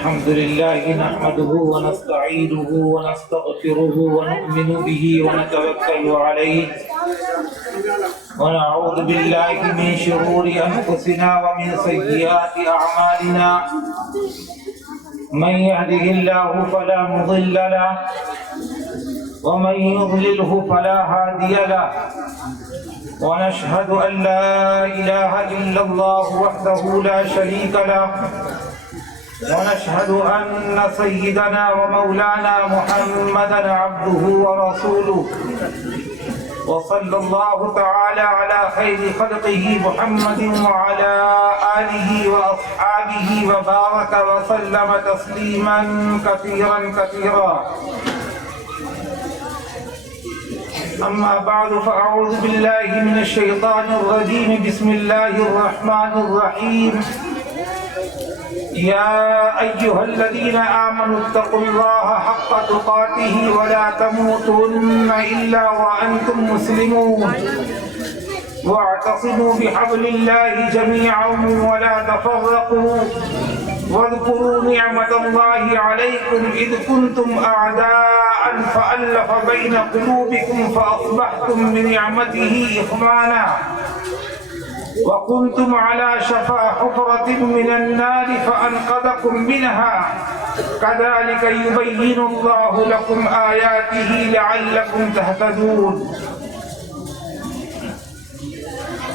الحمد لله نحمده ونستعينه ونستغفره ونؤمن به ونتوكل عليه ونعوذ بالله من شرور أنفسنا ومن سيئات أعمالنا من يهده الله فلا مضل له ومن يضلله فلا هادي له ونشهد أن لا إله إلا الله وحده لا شريك له ونشهد أن سيدنا ومولانا محمدا عبده ورسوله وصلى الله تعالى على خير خلقه محمد وعلى آله وأصحابه وبارك وسلم تسليما كثيرا كثيرا. أما بعد فأعوذ بالله من الشيطان الرجيم. بسم الله الرحمن الرحيم. يا أيها الذين آمنوا اتقوا الله حق تقاته ولا تموتن إلا وأنتم مسلمون واعتصموا بحبل الله جميعا ولا تفرقوا واذكروا نعمة الله عليكم إذ كنتم أعداء فألف بين قلوبكم فأصبحتم بنعمته إخوانا وكنتم على شفا حفرة من النار فأنقذكم منها كذلك يبين الله لكم آياته لعلكم تهتدون.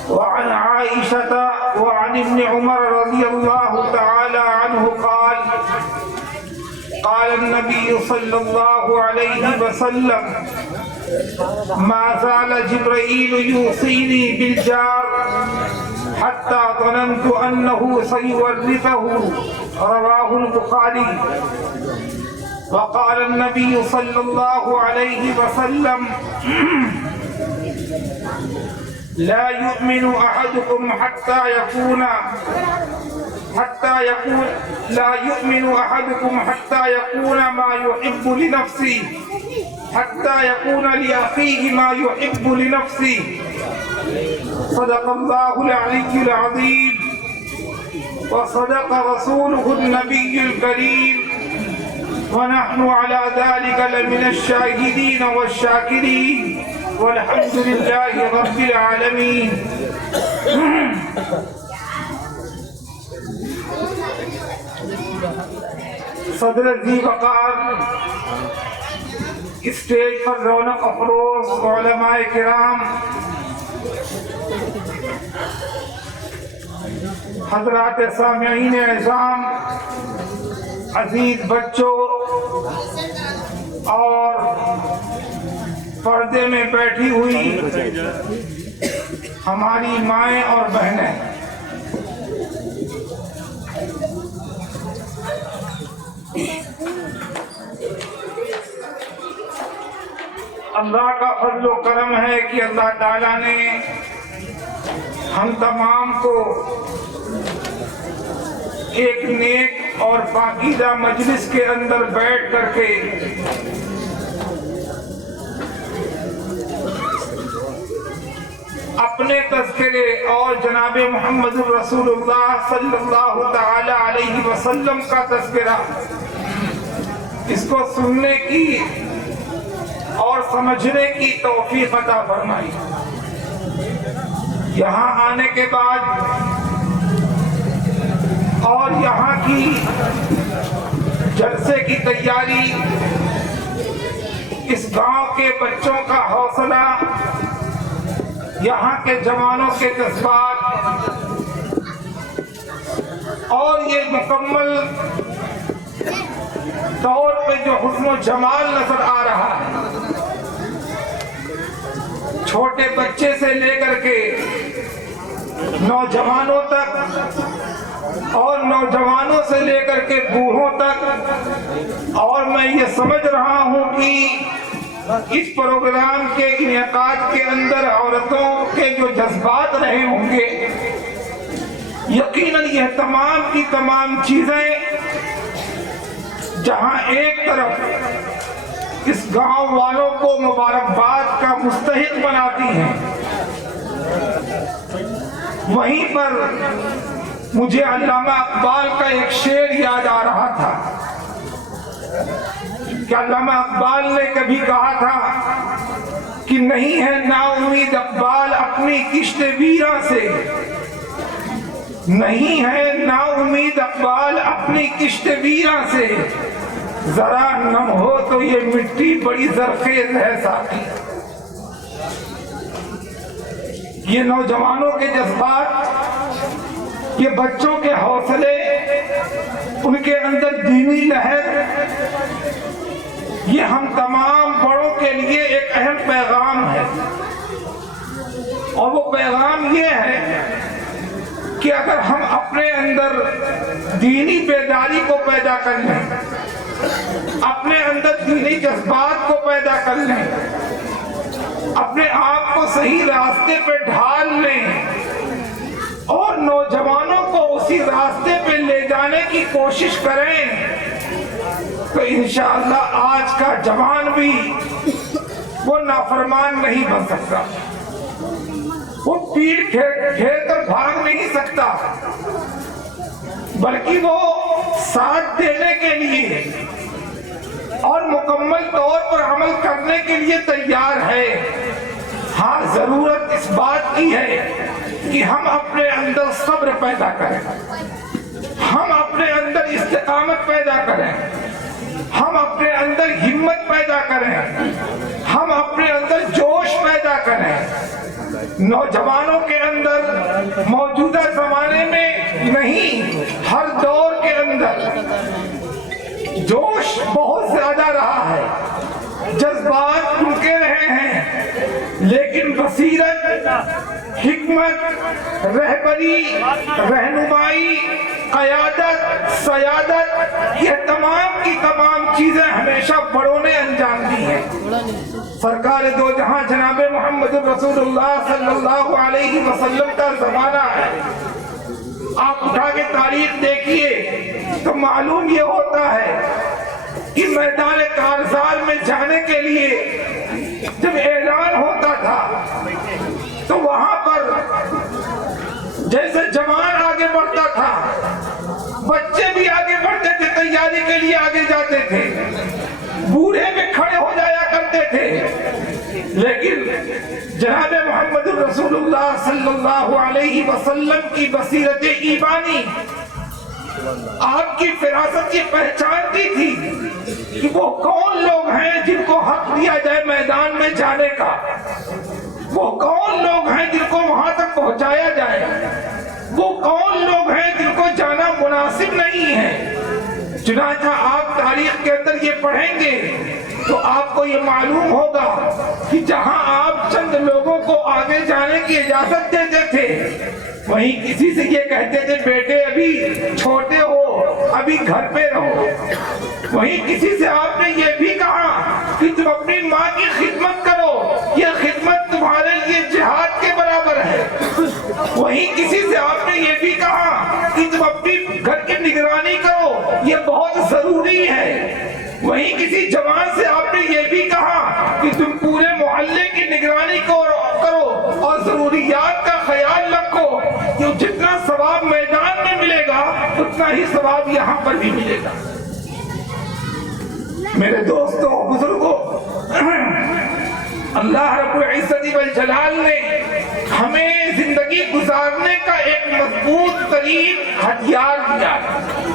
وعن عائشة وعن ابن عمر رضي الله تعالى عنه قال قال النبي صلى الله عليه وسلم ما زال جبرائيل يوصيني بالجار حتى ظننت أنه سيورثه. رواه البخاري. وقال النبي صلى الله عليه وسلم لا يؤمن أحدكم حتى يكون ما يحب لنفسه حتى يكون لأخيه ما يحب لنفسه. صدق الله العلي العظيم وصدق رسوله النبي الكريم ونحن على ذلك لمن الشاهدين والشاكرين والحمد لله رب العالمين. صدر ذی وقار اسٹیج پر رونق افروز علماء کرام، حضرات سامعین اعظام، عزیز بچوں اور پردے میں بیٹھی ہوئی ہماری مائیں اور بہنیں، اللہ کا فضل و کرم ہے کہ اللہ تعالیٰ نے ہم تمام کو ایک نیک اور پاکیزہ مجلس کے اندر بیٹھ کر کے اپنے تذکرے اور جناب محمد رسول اللہ صلی اللہ تعالی علیہ وسلم کا تذکرہ، اس کو سننے کی اور سمجھنے کی توفیق عطا فرمائی. یہاں آنے کے بعد اور یہاں کی جلسے کی تیاری، اس گاؤں کے بچوں کا حوصلہ، یہاں کے جوانوں کے جذبات اور یہ مکمل طور پہ جو حسن و جمال نظر آ رہا ہے، چھوٹے بچے سے لے کر کے نوجوانوں تک اور نوجوانوں سے لے کر کے بوڑھوں تک، اور میں یہ سمجھ رہا ہوں کہ اس پروگرام کے انعقاد کے اندر عورتوں کے جو جذبات رہے ہوں گے، یقیناً یہ تمام کی تمام چیزیں جہاں ایک طرف اس گاؤں والوں کو مبارکباد کا مستحق بناتی ہیں، وہیں پر مجھے علامہ اقبال کا ایک شعر یاد آ رہا تھا کہ علامہ اقبال نے کبھی کہا تھا کہ نہیں ہے نا امید اقبال اپنی کشت ویراں سے، نہیں ہے نا امید اقبال اپنی کشت ویراں سے، ذرا نم ہو تو یہ مٹی بڑی زرخیز ہے ساقی۔ یہ نوجوانوں کے جذبات، یہ بچوں کے حوصلے، ان کے اندر دینی لہر، یہ ہم تمام بڑوں کے لیے ایک اہم پیغام ہے، اور وہ پیغام یہ ہے کہ اگر ہم اپنے اندر دینی بیداری کو پیدا کر لیں، اپنے اندر دینی جذبات کو پیدا کر لیں، اپنے آپ کو صحیح راستے پہ ڈھال لیں اور نوجوانوں کو اسی راستے پہ لے جانے کی کوشش کریں، تو انشاءاللہ آج کا جوان بھی وہ نافرمان نہیں بن سکتا، وہ پیٹ گھیر کر بھاگ نہیں سکتا، بلکہ وہ ساتھ دینے کے لیے اور مکمل طور پر عمل کرنے کے لیے تیار ہے۔ ہاں، ضرورت اس بات کی ہے کہ ہم اپنے اندر صبر پیدا کریں، ہم اپنے اندر استقامت پیدا کریں، ہم اپنے اندر ہمت پیدا کریں، ہم اپنے اندر جوش پیدا کریں۔ نوجوانوں کے اندر موجودہ زمانے میں نہیں، ہر دور کے اندر جوش بہت زیادہ رہا ہے، جذبات ان کے رہے ہیں، لیکن بصیرت، حکمت، رہبری، رہنمائی، قیادت، سیادت، یہ تمام کی تمام چیزیں ہمیشہ بڑوں نے انجام دی ہیں۔ سرکار دو جہاں جناب محمد رسول اللہ صلی اللہ علیہ وسلم کا زمانہ ہے، آپ اٹھا کے تاریخ دیکھیے تو معلوم یہ ہوتا ہے کہ میدان کارزار میں جانے کے لیے جب اعلان ہوتا تھا تو وہاں پر جیسے جوان آگے بڑھتا تھا، بچے بھی آگے بڑھتے تھے، تیاری کے لیے آگے جاتے تھے، بوڑھے بھی کھڑے ہو جایا کرتے تھے، لیکن جناب محمد رسول اللہ صلی اللہ علیہ وسلم کی بصیرت ایمانی، آپ کی فراست یہ پہچانتی تھی کہ وہ کون لوگ ہیں جن کو حق دیا جائے میدان میں جانے کا، وہ کون لوگ ہیں جن کو وہاں تک پہنچایا جائے، وہ کون لوگ ہیں جن کو جانا مناسب نہیں ہے۔ چنانچہ آپ تاریخ کے اندر یہ پڑھیں گے تو آپ کو یہ معلوم ہوگا کہ جہاں آپ چند لوگوں کو آگے جانے کی اجازت دیتے تھے، وہیں کسی سے یہ کہتے تھے بیٹے ابھی چھوٹے ہو، ابھی گھر پہ رہو، وہیں کسی سے آپ نے یہ بھی کہا کہ تم اپنی ماں کی خدمت کرو، یہ خدمت تمہارے لیے جہاد کے برابر ہے، وہیں کسی سے آپ نے یہ بھی کہا کہ تم اپنی گھر کی نگرانی کرو، یہ بہت ضروری ہے، وہیں کسی جوان سے آپ نے یہ بھی کہا کہ تم پورے محلے کی نگرانی کرو اور ضروریات کا خیال رکھو، کہ جتنا ثواب میدان میں ملے گا اتنا ہی ثواب یہاں پر بھی ملے گا۔ میرے دوستوں، بزرگوں، اللہ رب العزت والجلال نے ہمیں زندگی گزارنے کا ایک مضبوط ترین ہتھیار دیا ہے۔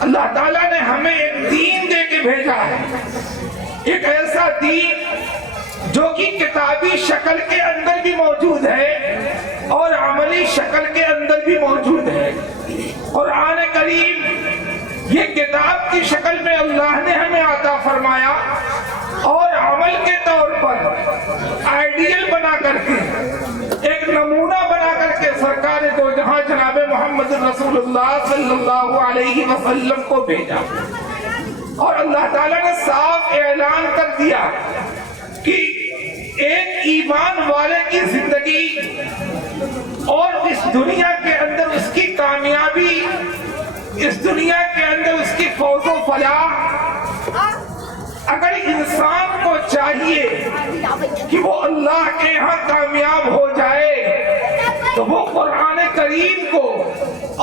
اللہ تعالیٰ نے ہمیں ایک دین دے کے بھیجا ہے، ایک ایسا دین جو کہ کتابی شکل کے اندر بھی موجود ہے اور عملی شکل کے اندر بھی موجود ہے۔ قرآن کریم یہ کتاب کی شکل میں اللہ نے ہمیں عطا فرمایا، اور عمل کے طور پر آئیڈیل بنا کر کے، ایک نمونہ بنا کر کے سرکار دو جہاں جناب محمد رسول اللہ صلی اللہ علیہ وسلم کو بھیجا، اور اللہ تعالیٰ نے صاف اعلان کر دیا کہ ایک ایمان والے کی زندگی اور اس دنیا کے اندر اس کی کامیابی، اس دنیا کے اندر اس کی فوز و فلاح، اگر انسان کو چاہیے کہ وہ اللہ کے ہاں کامیاب ہو جائے تو وہ قرآن کریم کو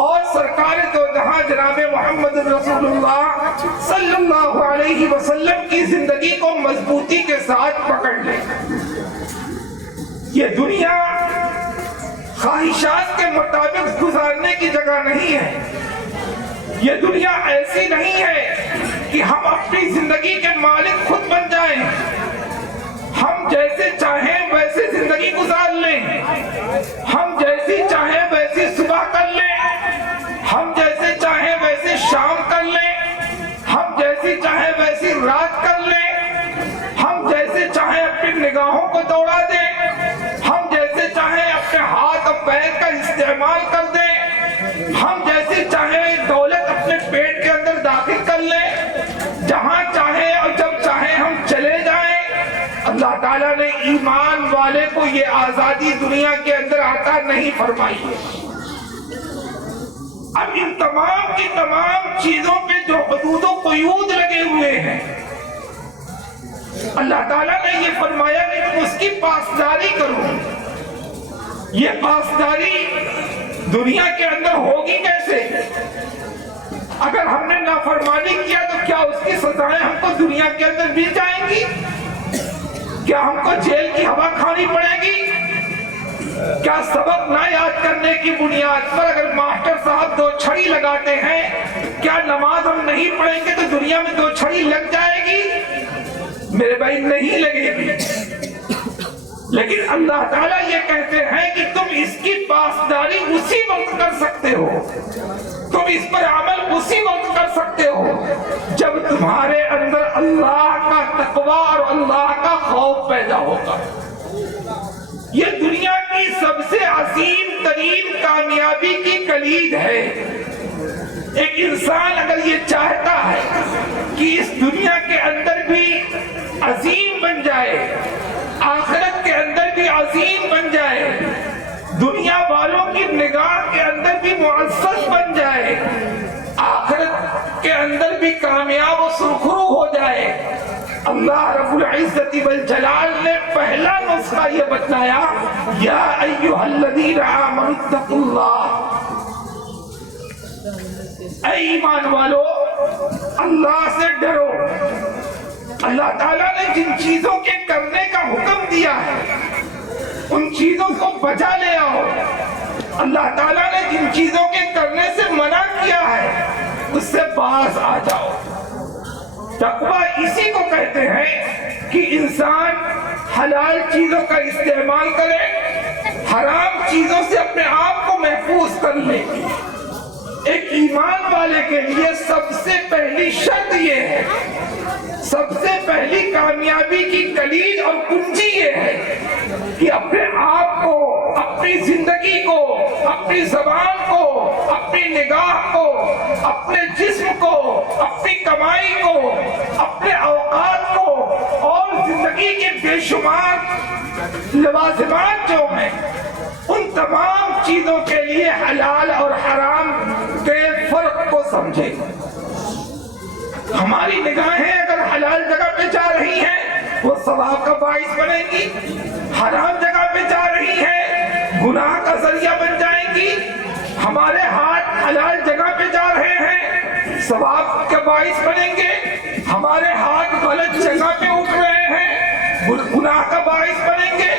اور سرکار دو جہاں جناب محمد رسول اللہ صلی اللہ علیہ وسلم کی زندگی کو مضبوطی کے ساتھ پکڑ لے۔ یہ دنیا خواہشات کے مطابق گزارنے کی جگہ نہیں ہے۔ یہ دنیا ایسی نہیں ہے کہ ہم اپنی زندگی کے مالک خود بن جائیں، ہم جیسے چاہیں ویسے زندگی گزار لیں، ہم جیسی چاہیں ویسی صبح کر لیں، ہم جیسے چاہیں ویسے شام کر لیں، ہم جیسی چاہیں ویسی رات کر لیں، ہم جیسے چاہیں اپنی نگاہوں کو دوڑا دیں، ہم جیسے چاہیں اپنے ہاتھ اور پیر کا استعمال کر دیں، ہم جیسے چاہیں دولت اپنے پیٹ کے اندر داخل کر لیں، جہاں چاہیں اور جب چاہیں ہم چلے جائیں۔ اللہ تعالیٰ نے ایمان والے کو یہ آزادی دنیا کے اندر عطا نہیں فرمائی ہے۔ اب ان تمام کی تمام چیزوں پہ جو حدود و قیود لگے ہوئے ہیں، اللہ تعالیٰ نے یہ فرمایا کہ تم اس کی پاسداری کرو۔ یہ پاسداری دنیا کے اندر ہوگی کیسے؟ اگر ہم نے نافرمانی کیا تو کیا اس کی سزائیں ہم کو دنیا کے اندر مل جائیں گی؟ کیا ہم کو جیل کی ہوا کھانی پڑے گی؟ کیا سبق نہ یاد کرنے کی بنیاد پر اگر ماسٹر صاحب دو چھڑی لگاتے ہیں، کیا نماز ہم نہیں پڑھیں گے تو دنیا میں دو چھڑی لگ جائے گی؟ میرے بھائی نہیں لگے گی۔ لیکن اللہ تعالیٰ یہ کہتے ہیں کہ تم اس کی پاسداری اسی وقت کر سکتے ہو، تم اس پر عمل اسی وقت کر سکتے ہو جب تمہارے اندر اللہ کا تقوی اور اللہ کا خوف پیدا ہوگا۔ یہ دنیا کی سب سے عظیم ترین کامیابی کی کلید ہے۔ ایک انسان اگر یہ چاہتا ہے کہ اس دنیا کے اندر بھی عظیم بن جائے، آخرت کے اندر بھی عظیم بن جائے، دنیا والوں کی نگاہ کے اندر بھی معزز بن جائے، آخرت کے اندر بھی کامیاب و سرخرو ہو جائے، اللہ رب العزت والجلال نے پہلا نسخہ یہ بتلایا، یا ایھا الذین آمنوا اتقوا اللہ، اے ایمان والو اللہ سے ڈرو۔ اللہ تعالیٰ نے جن چیزوں کے کرنے کا حکم دیا ہے ان چیزوں کو بچا لے آؤ، اللہ تعالیٰ نے جن چیزوں کے کرنے سے منع کیا ہے اس سے باز آ جاؤ۔ تقوی اسی کو کہتے ہیں کہ انسان حلال چیزوں کا استعمال کرے، حرام چیزوں سے اپنے آپ کو محفوظ کر لے۔ ایک ایمان والے کے لیے سب سے پہلی شرط یہ ہے، سب سے پہلی کامیابی کی کلید اور کنجی یہ ہے کہ اپنے آپ کو، اپنی زندگی کو، اپنی زبان کو، اپنی نگاہ کو، اپنے جسم کو، اپنی کمائی کو، اپنے اوقات کو اور زندگی کے بے شمار لوازمات جو ہیں ان تمام چیزوں کے لیے حلال اور حرام کے فرق کو سمجھے۔ ہماری نگاہیں اگر حلال جگہ پہ جا رہی ہیں وہ ثواب کا باعث بنے گی، حرام جگہ پہ جا رہی ہیں گناہ کا ذریعہ بن جائیں گی۔ ہمارے ہاتھ حلال جگہ پہ جا رہے ہیں ثواب کا باعث بنیں گے، ہمارے ہاتھ غلط جگہ پہ اٹھ رہے ہیں گناہ کا باعث بنیں گے،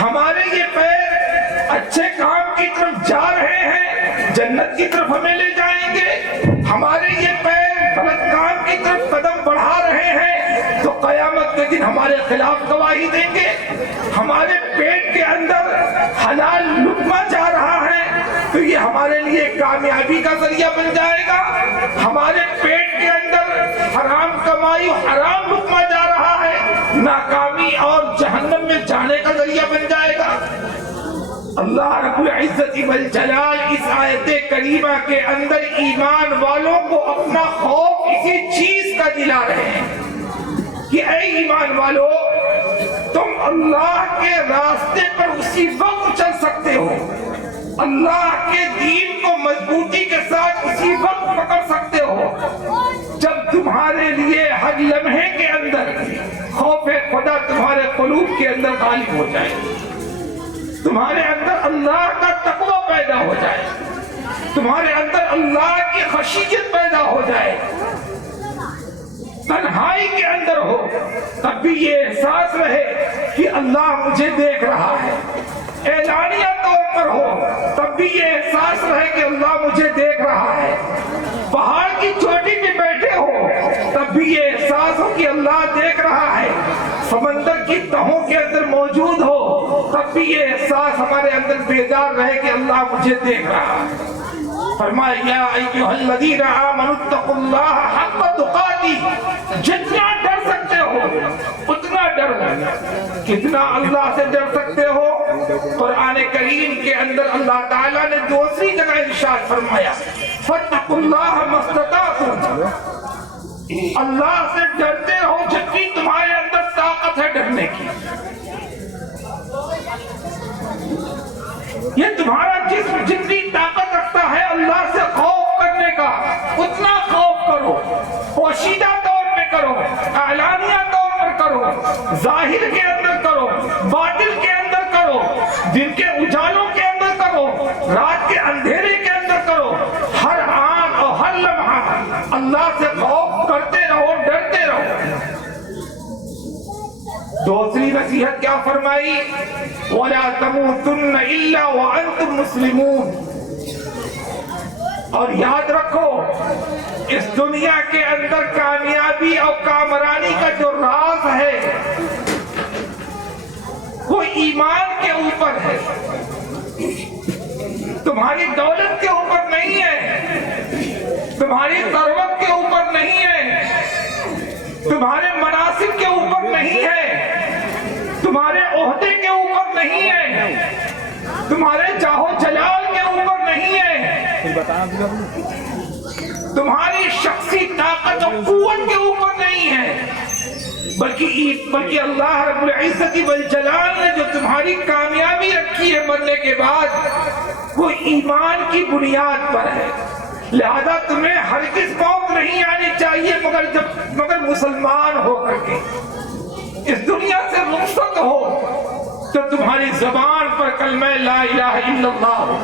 ہمارے یہ پیر اچھے کام کی طرف جا رہے ہیں جنت کی طرف ہمیں لے جائیں گے، ہمارے یہ پیر غلط کام کی طرف قدم بڑھا رہے ہیں تو قیامت کے دن ہمارے خلاف گواہی دیں گے۔ ہمارے پیٹ کے اندر حلال لقمہ جا رہا ہے تو یہ ہمارے لیے کامیابی کا ذریعہ بن جائے گا، ہمارے پیٹ کے اندر حرام کمائی حرام لقمہ جا رہا ہے ناکامی اور جہنم میں جانے کا ذریعہ بن جائے گا۔ اللہ رب العزت والجلال اس آیت کریمہ کے اندر ایمان والوں کو اپنا خوف اسی چیز کا دلا رہے ہیں کہ اے ایمان والو تم اللہ کے راستے پر اسی وقت چل سکتے ہو، اللہ کے دین کو مضبوطی کے ساتھ اسی وقت پکڑ سکتے ہو جب تمہارے لیے ہر لمحے کے اندر خوف خدا تمہارے قلوب کے اندر غالب ہو جائے۔ تمہارے اندر اللہ کا تقوی پیدا ہو جائے، تمہارے اندر اللہ کی خشیت پیدا ہو جائے، تنہائی کے اندر ہو تب بھی یہ احساس رہے کہ اللہ مجھے دیکھ رہا ہے، اعلانیہ طور پر ہو تب بھی یہ احساس رہے کہ اللہ مجھے دیکھ رہا ہے، پہاڑ کی چوٹی پہ بیٹھے ہو تب بھی یہ احساس ہو کہ اللہ دیکھ رہا ہے، سمندر کی تہوں کے اندر موجود ہو تب بھی یہ احساس ہمارے اندر بیدار رہے کہ اللہ مجھے دیکھ رہا ہے۔ فرمایا یا ایھا الذین آمنوا اتقوا اللہ حق تقاتہ، جتنا ڈر سکتے ہو اتنا ڈرو۔ کتنا اللہ سے ڈر سکتے ہو؟ قرآن کریم کے اندر اللہ تعالیٰ نے دوسری جگہ ارشاد فرمایا فاتقوا اللہ ما استطعتم، اللہ سے ڈرتے رہو جتنی تمہارے اندر طاقت ہے ڈرنے کی۔ یہ تمہارا جسم جتنی طاقت رکھتا ہے اللہ سے خوف کرنے کا اتنا خوف کرو، پوشیدہ طور پہ کرو، اعلانیہ طور پر کرو، ظاہر کے اندر کرو، باطن کے اندر کرو، دن کے اجالوں کے اندر کرو، رات کے اندھیرے کے اندر کرو، ہر آن اور ہر لمحہ اللہ سے خوف کرتے رہو، ڈرتے رہو۔ دوسری نصیحت کیا فرمائی؟ وَلَا تَمُوتُنَّ إِلَّا وَأَنْتُمْ مُسْلِمُونَ، اور یاد رکھو اس دنیا کے اندر کامیابی اور کامرانی کا جو راز ہے وہ ایمان کے اوپر ہے، تمہاری دولت کے اوپر نہیں ہے، تمہاری ثروت کے اوپر نہیں ہے، تمہارے مناصب کے اوپر نہیں ہے، تمہارے عہدے کے اوپر نہیں ہے، تمہارے جاہ و جلال کے اوپر نہیں ہے، تمہاری شخصی طاقت و قوت کے اوپر نہیں ہے، بلکہ اللہ رب العزت والجلال نے جو تمہاری کامیابی رکھی ہے مرنے کے بعد وہ ایمان کی بنیاد پر ہے۔ لہذا تمہیں ہرگز موت نہیں آنی چاہیے مگر مسلمان ہو کر کے۔ اس دنیا سے رخصت ہو تو تمہاری زبان پر کلمہ لا الہ الا اللہ ہو،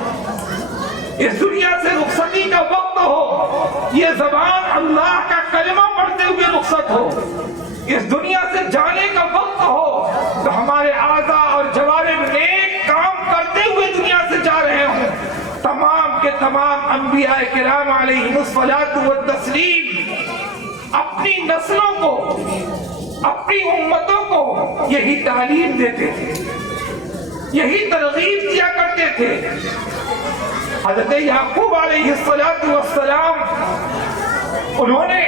اس دنیا سے رخصتی کا وقت ہو یہ زبان اللہ کا کلمہ پڑھتے ہوئے رخصت ہو، اس دنیا سے جانے کا وقت ہو تو ہمارے اعضاء اور جوارح نیک کام کرتے ہوئے دنیا سے جا رہے ہوں۔ تمام کے تمام انبیاء کرام علیہم الصلاۃ والتسلیم اپنی نسلوں کو، اپنی امتوں کو یہی تعلیم دیتے تھے، یہی ترغیب دیا کرتے تھے۔ حضرت یعقوب علیہ الصلاۃ والسلام انہوں نے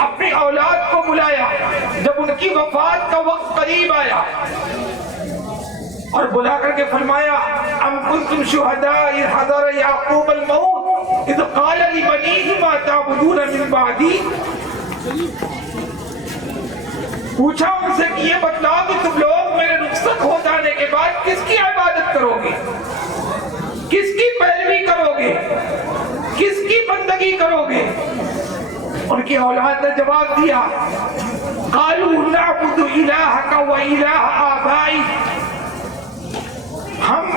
اپنی اولاد کو بلایا جب ان کی وفات کا وقت قریب آیا اور بلا کر کے فرمایا ام کنتم شہداء اذ حضر یعقوب الموت اذ قال لبنیہ ما تعبدون من بعدی، پوچھا ان سے کہ یہ بتلاؤ کہ تم لوگ میرے رخصت ہو جانے کے بعد کس کی عبادت کرو گے، کس کی پیروی کرو گے، کس کی بندگی کرو گے؟ ان کی اولاد نے جواب دیا قالوا نعبد الہک و الہ آبائک، ہم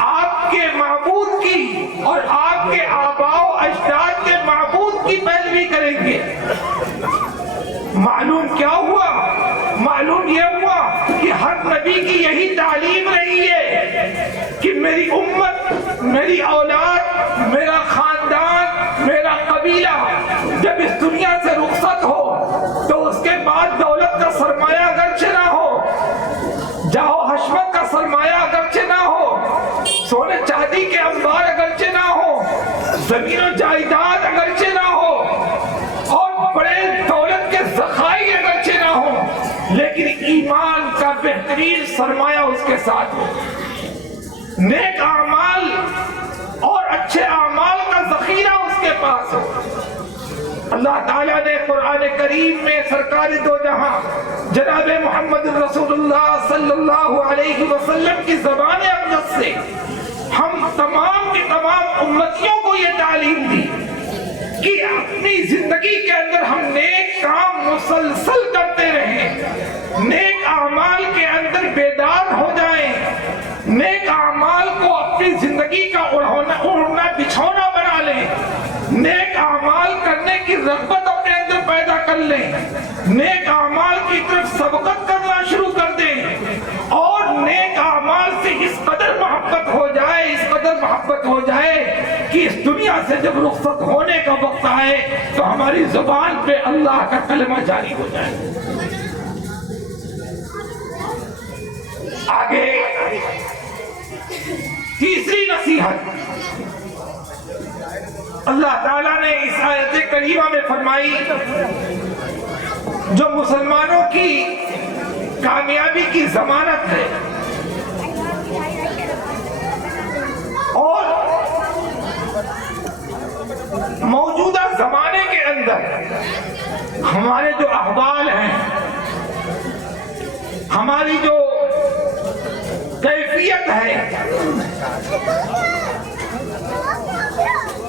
آپ کے معبود کی اور آپ کے آباء و اجداد کے معبود کی پیروی کریں گے۔ معلوم کیا ہوا؟ معلوم یہ ہوا کہ ہر نبی کی یہی تعلیم رہی ہے کہ میری امت، میری اولاد، میرا خاندان، میرا قبیلہ جب اس دنیا سے رخصت ہو تو اس کے بعد دولت کا سرمایہ اگرچہ نہ ہو، جاہ و حشمت کا سرمایہ اگرچہ نہ ہو، سونے چاندی کے انبار اگرچہ نہ ہو، زمین و جائیداد اگرچہ نہ ہو، اور بڑے دولت کے ذخائر اگرچہ نہ ہو، لیکن ایمان کا بہترین سرمایہ اس کے ساتھ ہو، نیک اعمال اور اچھے اعمال کا ذخیرہ اس کے پاس ہو۔ اللہ تعالیٰ نے قرآن کریم میں سرکار دو جہاں جناب محمد رسول اللہ صلی اللہ علیہ وسلم کی زبان اقدس سے ہم تمام کی تمام امتیوں کو یہ تعلیم دی کہ اپنی زندگی کے اندر ہم نیک کام مسلسل کرتے رہیں، نیک اعمال کے اندر بیدار ہو جائیں، زندگی کا اڑنا بچھونا بنا لیں، نیک اعمال کرنے کی رغبت اپنے اندر پیدا کر لیں، نیک اعمال کی طرف سبقت کرنا شروع کر دیں، اور نیک اعمال سے اس قدر محبت ہو جائے کہ اس دنیا سے جب رخصت ہونے کا وقت آئے تو ہماری زبان پہ اللہ کا کلمہ جاری ہو جائے۔ آگے تیسری نصیحت اللہ تعالیٰ نے اس آیت کریمہ میں فرمائی، جو مسلمانوں کی کامیابی کی ضمانت ہے اور موجودہ زمانے کے اندر ہمارے جو احوال ہیں، ہماری جو کیفیت ہے،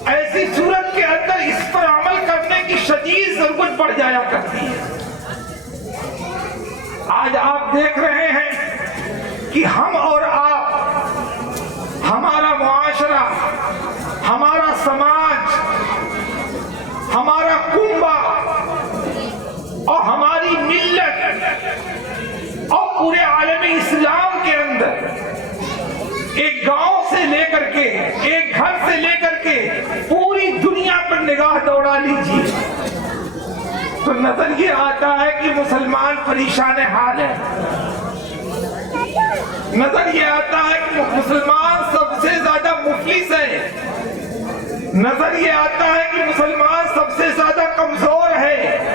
ایسی صورت کے اندر اس پر عمل کرنے کی شدید ضرورت پڑ جایا کرتی ہے۔ آج آپ دیکھ رہے ہیں کہ ہم اور آپ، ہمارا معاشرہ، ہمارا سماج، ہمارا کنبہ اور ہماری ملت اور پورے عالم اسلام کے اندر ایک گاؤں سے لے کر کے، ایک گھر سے لے کر کے پوری دنیا پر نگاہ دوڑا لیجیے تو نظر یہ آتا ہے کہ مسلمان پریشان حال ہے، نظر یہ آتا ہے کہ مسلمان سب سے زیادہ مفلس ہے، نظر یہ آتا ہے کہ مسلمان سب سے زیادہ کمزور ہے،